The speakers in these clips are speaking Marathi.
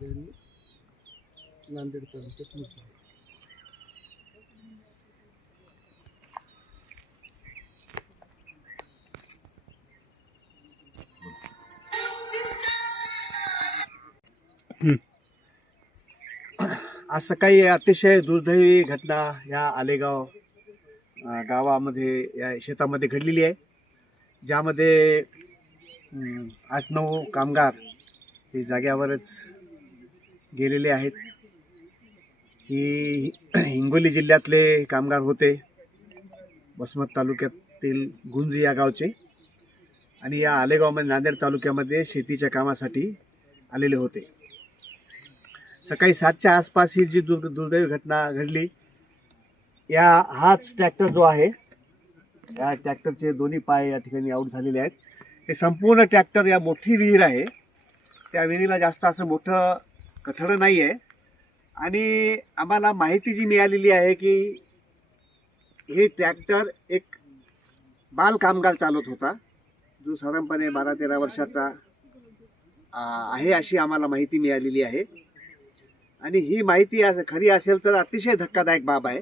यांनी नांदेड तालुक्यात मोजले असं काही अतिशय दुर्दैवी घटना या आलेगाव गावामध्ये या शेतामध्ये घडलेली आहे ज्यामध्ये आठ नऊ कामगार हे जाग्यावरच गेलेले आहेत. ही हिंगोली जिल्ह्यातले कामगार होते. वसमत तालुक्यातील गुंज या गावचे. आणि या आलेगावमध्ये नांदेड तालुक्यामध्ये शेतीच्या कामासाठी आलेले होते. सकाळी सातच्या आसपास ही जी दुर् दुर्दैवी घटना घडली या हाच ट्रॅक्टर जो आहे या ट्रॅक्टरचे दोन्ही पाय या ठिकाणी आऊट झालेले आहेत. हे संपूर्ण ट्रॅक्टर या मोठी विहीर आहे. त्या विहिरीला जास्त असं मोठं कठडं नाही आहे आणि आम्हाला माहिती जी मिळालेली आहे की हे ट्रॅक्टर एक बाल कामगार चालवत होता. जो साधारणपणे बारा तेरा वर्षाचा आहे अशी आम्हाला माहिती मिळालेली आहे. आणि ही माहिती आज खरी असेल तर अतिशय धक्कादायक बाब आहे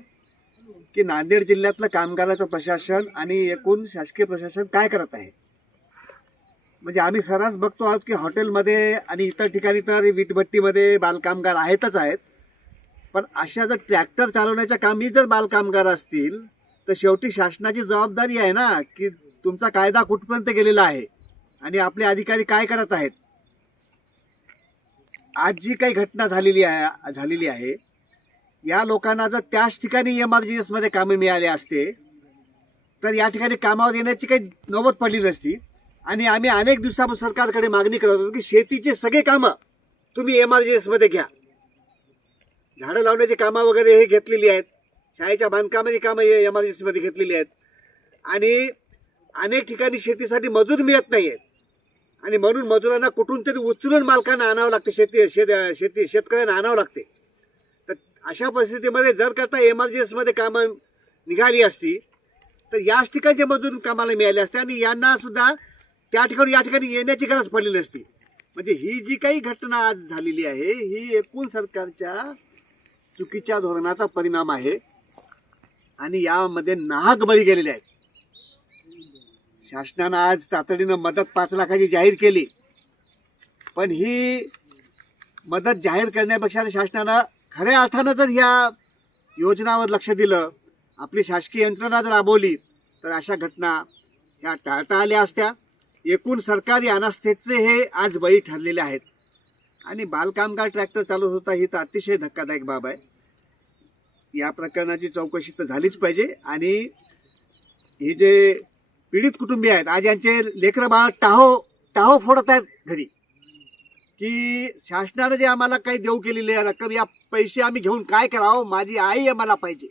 की नांदेड जिल्ह्यातलं कामगाराचं प्रशासन आणि एकूण शासकीय प्रशासन काय करत आहे? म्हणजे आम्ही सर्रास बघतो आहोत की हॉटेलमध्ये आणि इतर ठिकाणी तर वीटभट्टीमध्ये बालकामगार आहेतच आहेत. पण अशा जर ट्रॅक्टर चालवण्याच्या कामी जर बालकामगार असतील तर शेवटी शासनाची जबाबदारी आहे ना की तुमचा कायदा कुठपर्यंत गेलेला आहे आणि आपले अधिकारी काय करत आहेत. आज जी काही घटना झालेली आहे झालेली आहे या लोकांना जर त्याच ठिकाणी एम आर जी एसमध्ये कामे मिळाले असते तर या ठिकाणी कामावर येण्याची काही नौबत पडली नसती. आणि आम्ही अनेक दिवसापासून सरकारकडे मागणी करत होतो की शेतीचे सगळे कामं तुम्ही एम आर जी एसमध्ये घ्या. झाडं लावण्याची कामं वगैरे हे घेतलेली आहेत. शाळेच्या बांधकामाची कामं एम आर जी एसमध्ये घेतलेली आहेत. आणि अनेक ठिकाणी शेतीसाठी मजूर मिळत नाही आहेत आणि म्हणून मजुरांना कुठून तरी उचलून मालकांना आणावं लागते शेती शेत शेती शेतकऱ्यांना आणावं लागते. तर अशा परिस्थितीमध्ये जर करता एम आर जी एसमध्ये कामं निघाली असती तर याच ठिकाणचे मजूर कामाला मिळाले असते आणि यांना सुद्धा त्या ठिकाणी या ठिकाणी येण्याची गरज पडलेली नसती म्हणजे ही जी काही घटना आज झालेली आहे ही एकूण सरकारच्या चुकीच्या धोरणाचा परिणाम आहे. आणि यामध्ये नाहक बळी गेलेले आहेत. शासनानं आज तातडीनं मदत पाच लाखाची जाहीर केली. पण ही मदत जाहीर करण्यापेक्षा शासनानं खऱ्या अर्थानं जर ह्या योजनावर लक्ष दिलं आपली शासकीय यंत्रणा जर राबवली तर अशा घटना ह्या टाळता आल्या असत्या. एकूण सरकारी अनास्थेचे हे आज बळी ठरलेले आहेत. आणि बालकामगार ट्रॅक्टर चालवत होता ही तर अतिशय धक्कादायक बाब आहे. या प्रकरणाची चौकशी तर झालीच पाहिजे. आणि हे जे पीडित कुटुंबीय आहेत आज यांचे लेकरं बाळ टाहो टाहो फोडत आहेत घरी. की शासनानं जे आम्हाला काही देऊ केलेली आहे रक्कम या पैसे आम्ही घेऊन काय करावं? माझी आई आम्हाला पाहिजे.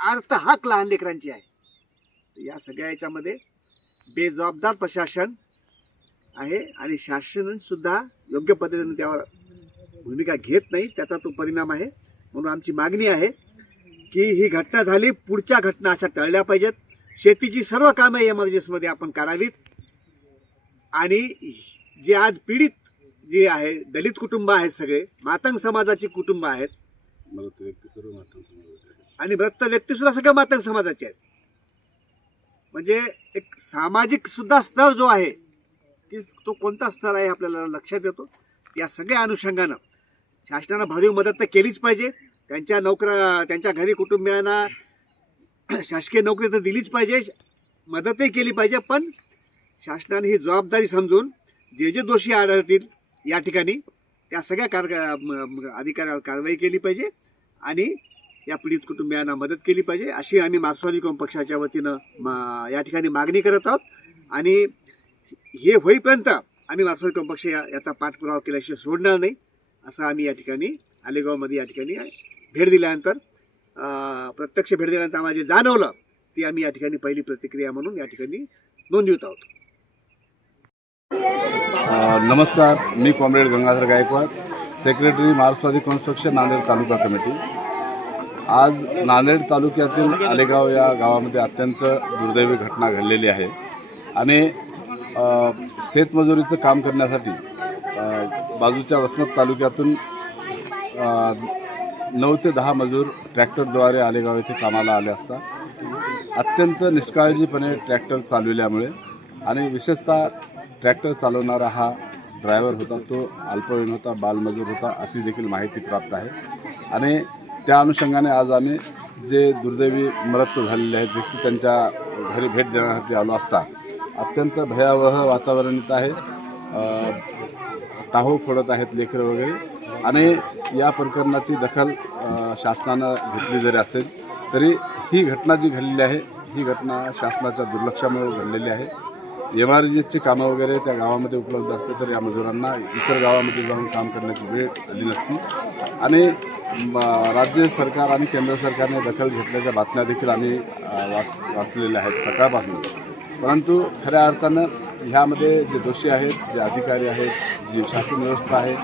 अर्थ हाक लहान लेकरांची आहे. या सगळ्या याच्यामध्ये बेजबाबदार प्रशासन आहे आणि शासन सुद्धा योग्य पद्धतीने त्यावर भूमिका घेत नाही त्याचा तो परिणाम आहे. म्हणून आमची मागणी आहे की ही घटना झाली पुढच्या घटना अशा टळल्या पाहिजेत. शेतीची सर्व कामं एमर्जन्सीमध्ये आपण करावीत. आणि जे आज पीडित जे आहे दलित कुटुंब आहेत सगळे मातंग समाजाची कुटुंब आहेत आणि वृत्त व्यक्ती सुद्धा सगळ्या मातंग समाजाचे आहेत. म्हणजे एक सामाजिक सुद्धा स्तर जो आहे की तो कोणता स्तर आहे आपल्याला लक्षात येतो? या सगळ्या अनुषंगानं शासनानं भरीव मदत तर केलीच पाहिजे. त्यांच्या नोकऱ्या त्यांच्या घरी कुटुंबियांना शासकीय नोकरी तर दिलीच पाहिजे मदतही केली पाहिजे पण शासनाने ही जबाबदारी समजून जे जे दोषी आढळतील या ठिकाणी त्या सगळ्या कार म- अधिकाऱ्यावर कारवाई केली पाहिजे. आणि या पीडित कुटुंबियांना मदत केली पाहिजे. अशी आम्ही मार्क्सवादी कॉम पक्षाच्या वतीनं मा- या ठिकाणी मागणी करत आहोत. आणि हे होईपर्यंत आम्ही मार्क्सवादी कॉम पक्ष या- याचा पाठपुरावा केल्याशिवाय सोडणार नाही. असं आम्ही या ठिकाणी आलेगावमध्ये या ठिकाणी भेट दिल्यानंतर प्रत्यक्ष भेट दिल्यानंतर आम्हाला जे जाणवलं ती आम्ही या ठिकाणी पहिली प्रतिक्रिया म्हणून या ठिकाणी नोंदवित आहोत. नमस्कार. मी कॉम्रेड गंगाधर गायकवाड सेक्रेटरी मार्क्सवादी कन्स्ट्रक्शन नांदेड तालुका कमिटी. आज नांदेड तालुक्यातील आलेगाव या गावामध्ये अत्यंत दुर्दैवी घटना घडलेली आहे. आणि शेतमजुरीचं काम करण्यासाठी बाजूच्या वसमत तालुक्यातून नऊ ते दहा मजूर ट्रॅक्टरद्वारे आलेगाव येथे कामाला आले असता अत्यंत निष्काळजीपणे ट्रॅक्टर चालविल्यामुळे आणि विशेषतः ट्रॅक्टर चालवणारा हा ड्रायव्हर होता तो अल्पवयीन होता बालमजूर होता अशी देखील माहिती प्राप्त आहे. आणि त्या अनुषंगाने आज आम्ही जे दुर्दैवी मृत झालेले आहेत व्यक्ती त्यांच्या घरी भेट देण्यासाठी आलो असता अत्यंत भयावह वातावरण इथं आहे. टाहू टाहो फोडत आहेत लेकरं वगैरे. आणि या प्रकरणाची दखल शासनानं घेतली जरी असेल तरी ही घटना जी घडलेली आहे ही घटना शासनाच्या दुर्लक्षामुळे घडलेली आहे. एम आर जीची कामं वगैरे त्या गावामध्ये उपलब्ध असते तर या मजुरांना इतर गावामध्ये जाऊन काम करण्याची वेळ आली नसती. आणि राज्य सरकार आणि केंद्र सरकारने दखल घेतल्याच्या बातम्या देखील आम्ही वाच वाचलेल्या आहेत सकाळपासून. परंतु खऱ्या अर्थानं ह्यामध्ये जे दोषी आहेत जे अधिकारी आहेत जी शासन व्यवस्था आहे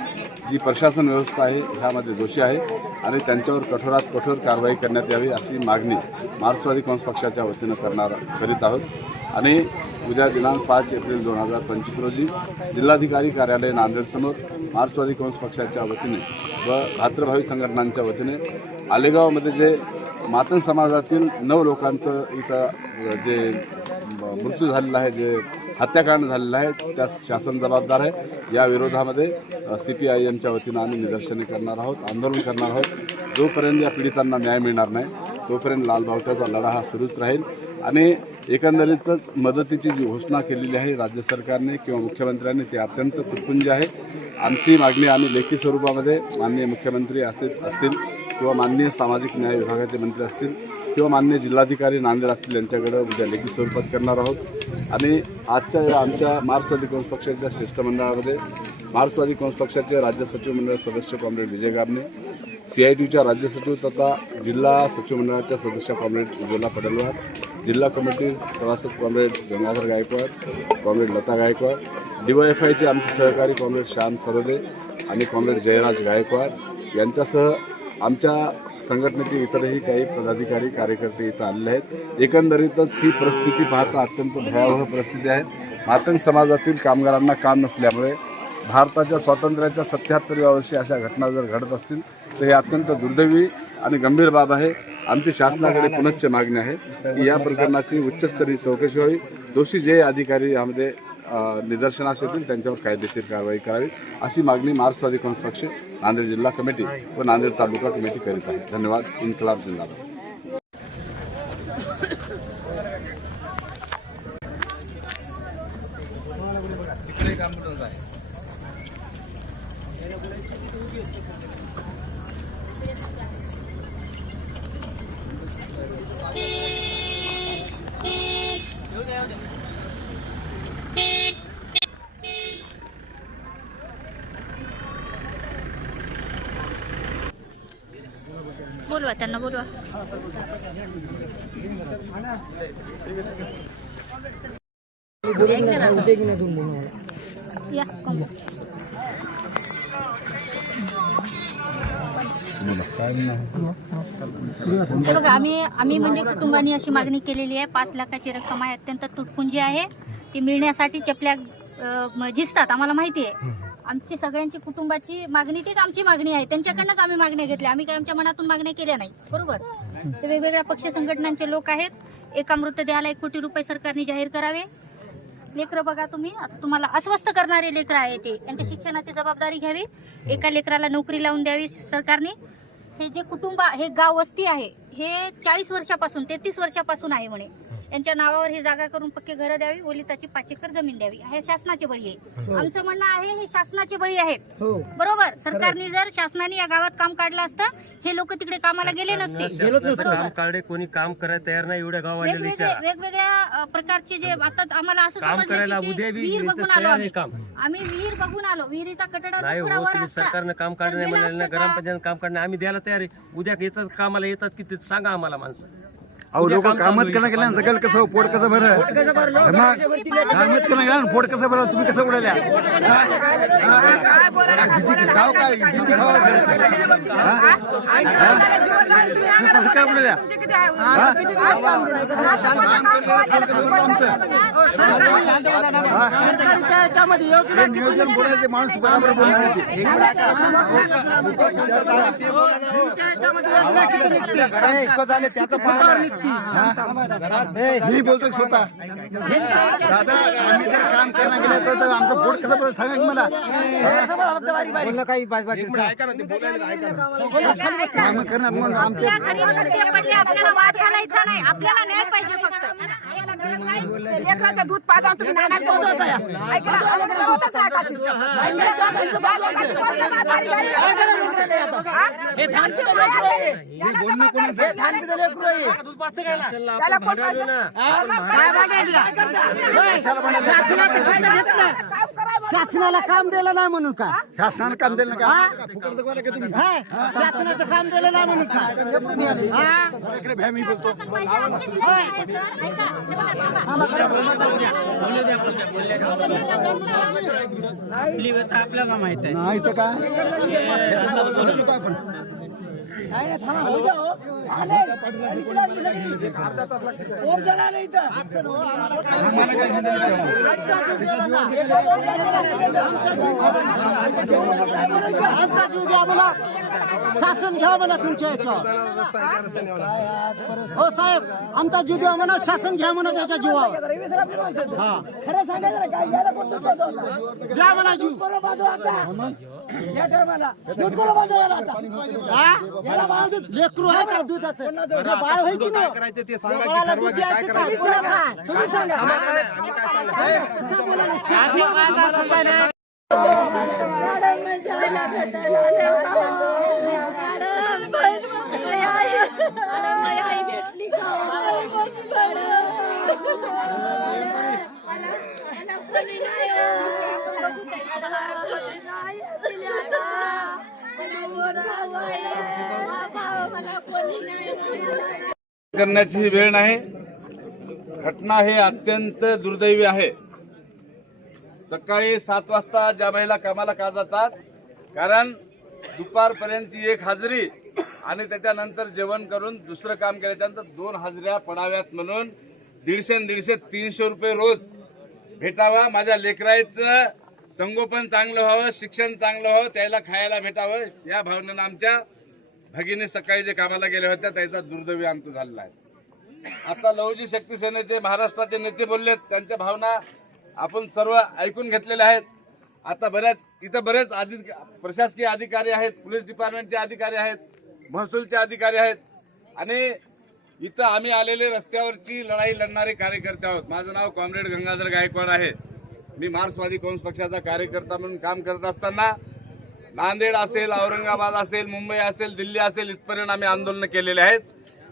जी प्रशासन व्यवस्था आहे ह्यामध्ये दोषी आहे आणि त्यांच्यावर कठोरात कठोर कारवाई करण्यात यावी अशी मागणी मार्क्सवादी काँग्रेस पक्षाच्या वतीनं करणार करीत आहोत. आणि उद्या दिनांक पाच एप्रिल दोन हजार पंचवीस रोजी जिल्हाधिकारी कार्यालय नांदेडसमोर मार्क्सवादी काँग्रेस पक्षाच्या वतीने व भातृभावी संघटनांच्या वतीने आलेगावमध्ये जे मातंग समाजातील नऊ लोकांचं इथं जे मृत्यू झालेला आहे जे हत्याकांड झालेलं आहे त्यास शासन जबाबदार आहे. या विरोधामध्ये सी पी आय एमच्या वतीनं आम्ही निदर्शने करणार आहोत आंदोलन करणार आहोत. जोपर्यंत या पीडितांना न्याय मिळणार नाही तोपर्यंत लालबावट्याचा लढा हा सुरूच राहील. आणि एकंदरीतच मदतीची जी घोषणा केलेली आहे राज्य सरकारने किंवा मुख्यमंत्र्यांनी ती अत्यंत तुटपुंजी आहे. आमची मागणी आम्ही लेखी स्वरूपामध्ये माननीय मुख्यमंत्री असे असतील किंवा माननीय सामाजिक न्याय विभागाचे मंत्री असतील किंवा मान्य जिल्हाधिकारी नांदेड असतील यांच्याकडे उद्या लेखी स्वरूपात करणार आहोत. आणि आजच्या या आमच्या महाराष्ट्रवादी काँग्रेस पक्षाच्या शिष्टमंडळामध्ये महाराष्ट्रवादी काँग्रेस पक्षाचे राज्य सचिव मंडळ सदस्य comrade Vijay Gabne C I टीच्या राज्य सचिव तथा जिल्हा सचिव मंडळाच्या सदस्य कॉम्रेड उज्ज्वला पडलवार जिल्हा कमिटी सभासद कॉम्रेड गंगाधर गायकवाड कॉम्रेड लता गायकवाड डीवायएफआयचे आमचे सहकारी कॉम्रेड श्याम सरोदे आणि कॉम्रेड जयराज गायकवाड यांच्यासह आमच्या संघटनेतील इतरही काही पदाधिकारी कार्यकर्ते इथं आलेले आहेत. एकंदरीतच ही परिस्थिती पाहता अत्यंत भयावह परिस्थिती आहे. मातंग समाजातील कामगारांना काम नसल्यामुळे भारताच्या स्वातंत्र्याच्या सत्याहत्तरव्या वर्षी अशा घटना जर घडत असतील तर हे अत्यंत दुर्दैवी आणि गंभीर बाब आहे. आमची शासनाकडे पुनश्च मागणी आहे की या प्रकरणाची उच्चस्तरीय चौकशी व्हावी. दोषी जे अधिकारी यामध्ये निदर्शनास येतील त्यांच्यावर कायदेशीर कारवाई करावी अशी मागणी मार्क्सवादी काँग्रेस पक्ष नांदेड जिल्हा कमिटी व नांदेड तालुका कमिटी करीत आहे. धन्यवाद. इन्कलाब जिल्हा बोलवा या कम. हे बघा आम्ही आम्ही म्हणजे कुटुंबानी अशी मागणी केलेली आहे. पाच लाखाची रक्कम आहे अत्यंत तुटपुंजी आहे. ती मिळण्यासाठी चपल्या झिजतात आम्हाला माहिती आहे. आमची सगळ्यांची कुटुंबाची मागणी तीच आमची मागणी आहे. त्यांच्याकडनंच आम्ही मागण्या घेतल्या. आम्ही काय आमच्या मनातून मागण्या केल्या नाही. बरोबर? ते वेगवेगळ्या पक्ष संघटनांचे लोक आहेत. एका मृतदेहाला एक कोटी रुपये सरकारने जाहीर करावे. लेकरं बघा तुम्ही. आता तुम्हाला अस्वस्थ करणारे लेकरं आहे ते. त्यांच्या शिक्षणाची जबाबदारी घ्यावी. एका लेकराला नोकरी लावून द्यावी सरकारने. हे जे कुटुंब हे गाव वस्ती आहे हे चाळीस वर्षापासून तेहतीस वर्षापासून आहे म्हणे. यांच्या नावावर ही जागा करून पक्के घरं द्यावी ओलिताची पाच एकर जमीन द्यावी. हे शासनाचे बळी आहे. आमचं म्हणणं आहे हे शासनाचे बळी आहेत. बरोबर? सरकारने जर शासनाने या गावात काम काढलं असतं हे लोक तिकडे कामाला गेले नसते काम काढे कोणी काम करायला तयार नाही एवढ्या विचारा वेगवेगळ्या प्रकारचे जे आता आम्हाला असं काम समजलं विहीर बघून आलो आम्ही काम. आम्ही विहीर बघून आलो विहिरीचा कटडा नाही हो तुम्ही. सरकारनं काम काढलं नाही तर दिलं म्हणाले ना असतं का? ग्रामपंचायत काम काढणे आम्ही द्यायला तयार आहे उद्या येतात कामाला येतात की ते सांगा आम्हाला माणसं अहो लोक कामच केलं गेलं सगळं कसं पोट कसं बरं मग कामच केलं गेलं पोट कसं बरं तुम्ही कसं उडाल्या हा? हा? काय भीती खाव? हा? हा? कसं काय उडाल्या हा? माणूस बरोबर बोलणार नाही. मी बोलतो स्वतः. दादा आम्ही जर काम करायला गेलो तर- आमचं पोट कसं बरं सांगा की मला. काम करणार म्हणून आमचे आपल्या घरी मुडदे पडले आपल्याला वाद घालायचा नाही. आपल्याला न्याय पाहिजे फक्त. दूध पाजा तुम्ही का? हा? शासनाला काम दिलं नाही म्हणून का? शासनानं काम दिलं का? का हा? शासनाचं काम दिलं नाही म्हणून का? हा? इकडे भ्या मी बोलतो. पाहिजे आमची दिली आहे. ऐका, हे आपण. आमचा जीव द्या मला शासन घ्या म्हणा तुमच्या याच्यावर हो साहेब आमचा जीव द्या म्हणा शासन घ्या म्हणा त्याच्या जीवावर हा खरं सांगायचं ना काय याला कोण दूध पाजू आता? द्या म्हणा जीव कोण पाजू आता? या टायमाला दूध कोण पाजू याला आता? हा? लेकरू आहे का दुधाचं हे बाळ होय की नाही बाळाला दूध द्यायचं का? कोणाचं आहे? तुम्ही सांगा कसं बोलायला? शासन आम्हाला सांगायला करण्याची ही वेळ नाही. घटना हे अत्यंत दुर्दैवी आहे. सकाळी सात वाजता ज्या महिला कामाला का जातात कारण दुपारपर्यंतची एक हजेरी आणि त्याच्यानंतर जेवण करून दुसरं काम केल्याच्यानंतर दोन हजऱ्या पडाव्यात म्हणून दीडशे दीडशे तीनशे रुपये रोज भेटावा. माझ्या लेकराचं संगोपन चांगलं व्हावं शिक्षण चांगलं व्हावं त्याला खायला भेटावं या भावनेनं आमच्या भगिनी सकाळी जे कामाला गेल्या होत्या त्याचा दुर्दैवी अंत झालेला आहे. आता लहुजी शक्ती सेनेचे महाराष्ट्राचे नेते बोललेत त्यांच्या भावना आपण सर्व ऐकून घेतलेल्या आहेत. आता बऱ्याच इथं बरेच अधि प्रशासकीय अधिकारी आहेत पोलीस डिपार्टमेंटचे अधिकारी आहेत महसूलचे अधिकारी आहेत. आणि इथं आम्ही आलेले रस्त्यावरची लढाई लढणारे कार्यकर्ते आहोत. माझं नाव कॉम्रेड गंगाधर गायकवाड आहे. मी मार्क्सवादी काँग्रेस पक्षाचा कार्यकर्ता म्हणून काम करत असताना नांदेड असेल औरंगाबाद असेल मुंबई असेल दिल्ली असेल इथपर्यंत आम्ही आंदोलन केलेले आहेत.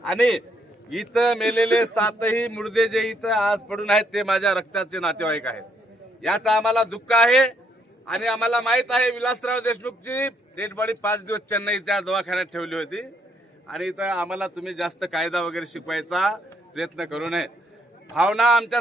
आणि इथं मेलेले सातही मुर्दे जे इथं आज पडून आहेत ते माझ्या रक्ताचे नातेवाईक आहेत. यात आम्हाला दुःख आहे आणि आम्हाला माहीत आहे विलासराव देशमुखची डेड बॉडी पाच दिवस चेन्नई त्या दवाखान्यात ठेवली होती. आणि इथं आम्हाला तुम्ही जास्त कायदा वगैरे शिकवायचा प्रयत्न करू नये. भावना आमच्या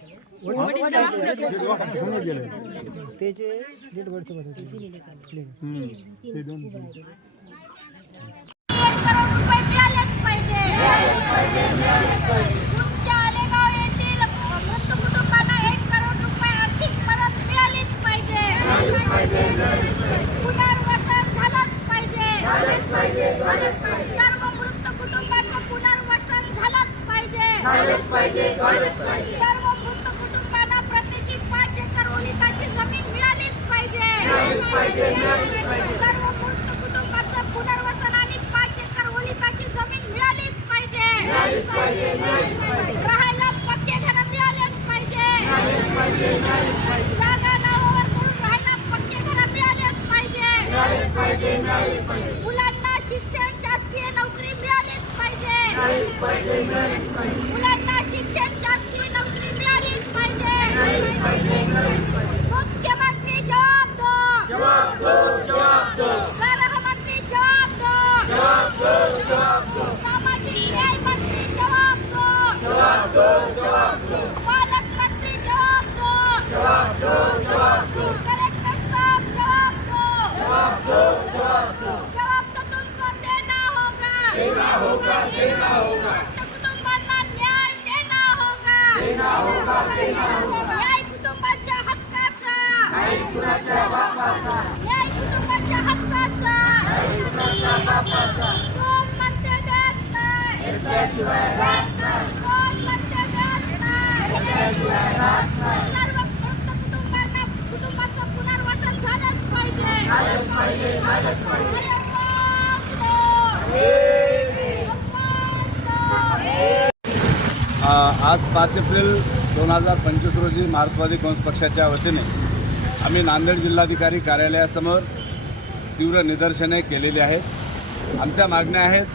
करोड रुपये मिळालेच पाहिजे येथील मृत कुटुंबांना एक करोड रुपये आर्थिक मदत मिळालीच पाहिजे पुनर्वसन झालंच पाहिजे सर्व मृत कुटुंबाचं पुनर्वसन झालंच पाहिजे. राहायला पक्के घर मिळालेच पाहिजे जागा नावावर करून राहायला पक्के घर मिळालेच पाहिजे मुलांना शिक्षण शासकीय नोकरी मिळालीच पाहिजे मुलांना शिक्षण शासकीय नोकरी मिळालीच पाहिजे. आज पाच एप्रिल दोन हजार पंचवीस रोजी मार्क्सवादी काँग्रेस पक्षाच्या वतीने आम्ही नांदेड जिल्हाधिकारी कार्यालयासमोर तीव्र निदर्शने केलेली आहेत. आमच्या मागण्या आहेत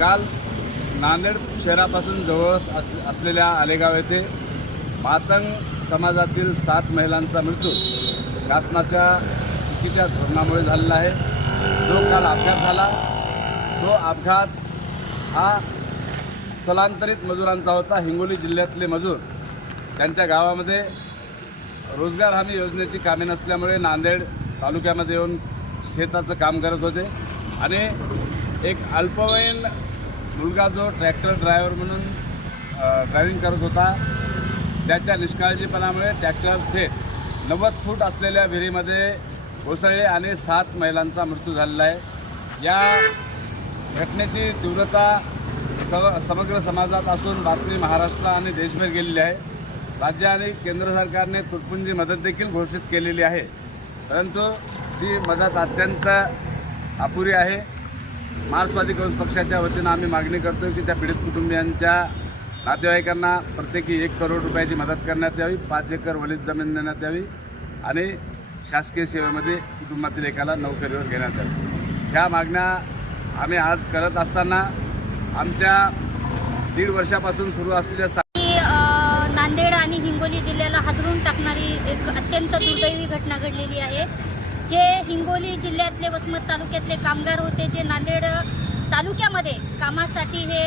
काल नांदेड शहरापासून जवळ अस असलेल्या आलेगाव येथे मातंग समाजातील सात महिलांचा मृत्यू शासनाच्या चुकीच्या धोरणामुळे झालेला आहे. जो काल अपघात झाला तो अपघात हा स्थलांतरित मजुरांचा होता. हिंगोली जिल्ह्यातले मजूर त्यांच्या गावामध्ये रोजगार हमी योजनेची कामे नसल्यामुळे नांदेड तालुक्यामध्ये येऊन शेताचं काम करत होते. आणि एक अल्पवयीन मुलगा जो ट्रॅक्टर ड्रायव्हर म्हणून ड्रायव्हिंग करत होता त्याच्या निष्काळजीपणामुळे ट्रॅक्टर थेट नव्वद फूट असलेल्या विहिरीमध्ये कोसळले आणि सात महिलांचा मृत्यू झालेला आहे. या घटनेची तीव्रता सव समग्र समाजात असून बातमी महाराष्ट्र आणि देशभर गेलेली आहे. राज्य आणि केंद्र सरकारने तुटपुंजी मदत देखील घोषित केलेली आहे. परंतु ती मदत अत्यंत अपुरी आहे. मार्क्सवादी काँग्रेस पक्षाच्या वतीनं आम्ही मागणी करतो की त्या पीडित कुटुंबियांच्या नातेवाईकांना प्रत्येकी एक करोड रुपयाची मदत करण्यात यावी पाच एकर वलित जमीन देण्यात यावी आणि शासकीय सेवेमध्ये कुटुंबातील एकाला नोकरीवर घेण्यात यावी. ह्या मागण्या आम्ही आज करत असताना आमच्या दीड वर्षापासून सुरू असलेल्या नांदेड आणि हिंगोली जिल्ह्याला हादरून टाकणारी एक अत्यंत दुर्दैवी घटना घडलेली आहे. जे हिंगोली जिल्ह्यातले वसमत तालुक्यातले कामगार होते जे नांदेड तालुक्यामध्ये कामासाठी हे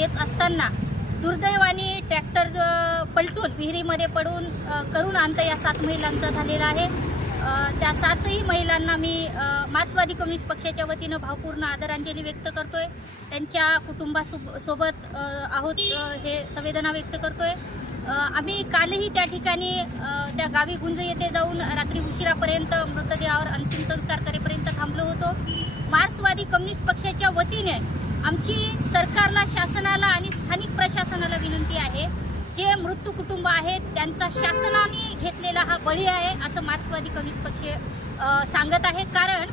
येत असताना दुर्दैवाने ट्रॅक्टर पलटून विहिरीमध्ये पडून करून अंत या सात महिलांचा झालेला आहे. त्या सातही महिलांना मी मार्क्सवादी कम्युनिस्ट पक्षाच्या वतीनं भावपूर्ण आदरांजली व्यक्त करतोय. त्यांच्या कुटुंबासोबत सोबत आहोत हे संवेदना व्यक्त करतोय. आम्ही कालही त्या ठिकाणी त्या गावी गुंज येथे जाऊन रात्री उशिरापर्यंत मृतदेहावर अंतिम संस्कार करेपर्यंत थांबलो होतो. मार्क्सवादी कम्युनिस्ट पक्षाच्या वतीने आमची सरकारला शासनाला आणि स्थानिक प्रशासनाला विनंती आहे जे मृत्यू कुटुंब आहेत त्यांचा शासनाने घेतलेला हा बळी आहे असं मार्क्सवादी कम्युनिस्ट पक्ष सांगत आहे. कारण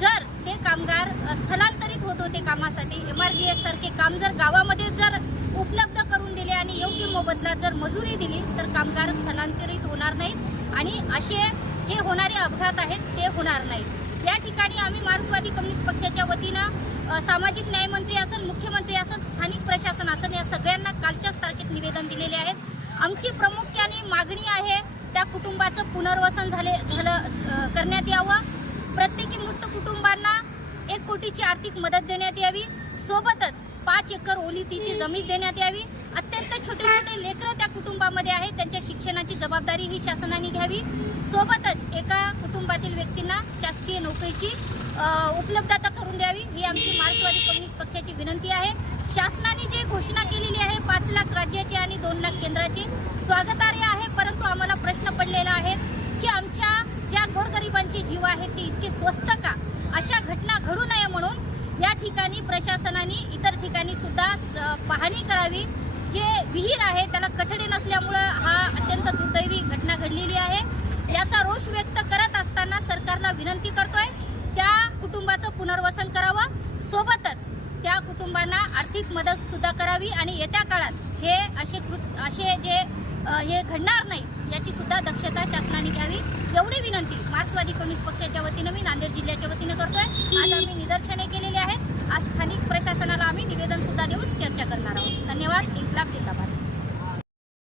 जर ते कामगार स्थलांतरित होत होते कामासाठी एम आर डी एस सारखे काम जर गावामध्ये जर उपलब्ध करून दिले आणि योग्य मोबदला जर मजुरी दिली तर कामगार स्थलांतरित होणार नाहीत. आणि असे जे होणारे अपघात आहेत ते होणार नाहीत. या ठिकाणी आम्ही मार्क्सवादी कम्युनिस्ट पक्षाच्या वतीनं सामाजिक न्यायमंत्री असेल मुख्यमंत्री असेल स्थानिक प्रशासन असेल या सगळ्यांना कालच्याच तारखेत निवेदन दिलेले आहेत. आमची प्रामुख्याने मागणी आहे त्या कुटुंबाचं पुनर्वसन झाले झालं करण्यात यावं. प्रत्येकी मृत कुटुंबांना एक कोटीची आर्थिक मदत देण्यात यावी. सोबतच पाच एकर ओलितीची जमीन देण्यात यावी. अत्यंत छोटे छोटे लेकरं त्या कुटुंबामध्ये आहेत. त्यांच्या शिक्षणाची जबाबदारी ही शासनाने घ्यावी. सोबतच एका कुटुंबातील व्यक्तींना शासकीय नोकरीची उपलब्धता करून द्यावी. ही आमची मार्क्सवादी कम्युनिस्ट पक्षाची विनंती आहे. शासनाने जे घोषणा केलेली आहे पाच लाख राज्याची आणि दोन लाख केंद्राची स्वागतार्ह आहे. परंतु आम्हाला प्रश्न पडलेला आहे की आमच्या ज्या गोरगरिबांचे जीव आहेत ते इतके स्वस्त का? अशा घटना घडू नये म्हणून ठिकाणी प्रशासनाने इतर ठिकाणी सुद्धा पाहणी करावी. जे विहीर आहे त्याला कठडे नसल्यामुळं हा अत्यंत दुर्दैवी घटना घडलेली आहे. याचा रोष व्यक्त करत असताना सरकारला विनंती करतोय त्या कुटुंबाचं पुनर्वसन करावं. सोबतच त्या कुटुंबांना आर्थिक मदत सुद्धा करावी आणि येत्या काळात हे असे कृत असे जे हे घडणार नाही याची सुद्धा दक्षता शासनाने घ्यावी. एवढी विनंती मार्क्सवादी कम्युनिस्ट पक्षाच्या वतीनं मी नांदेड जिल्ह्याच्या वतीनं करतोय. आज आम्ही निदर्शने केलेली आहेत. आज स्थानिक प्रशासनाला आम्ही निवेदन सुद्धा देऊन चर्चा करणार आहोत. धन्यवाद. इन्कलाब जिंदाबाद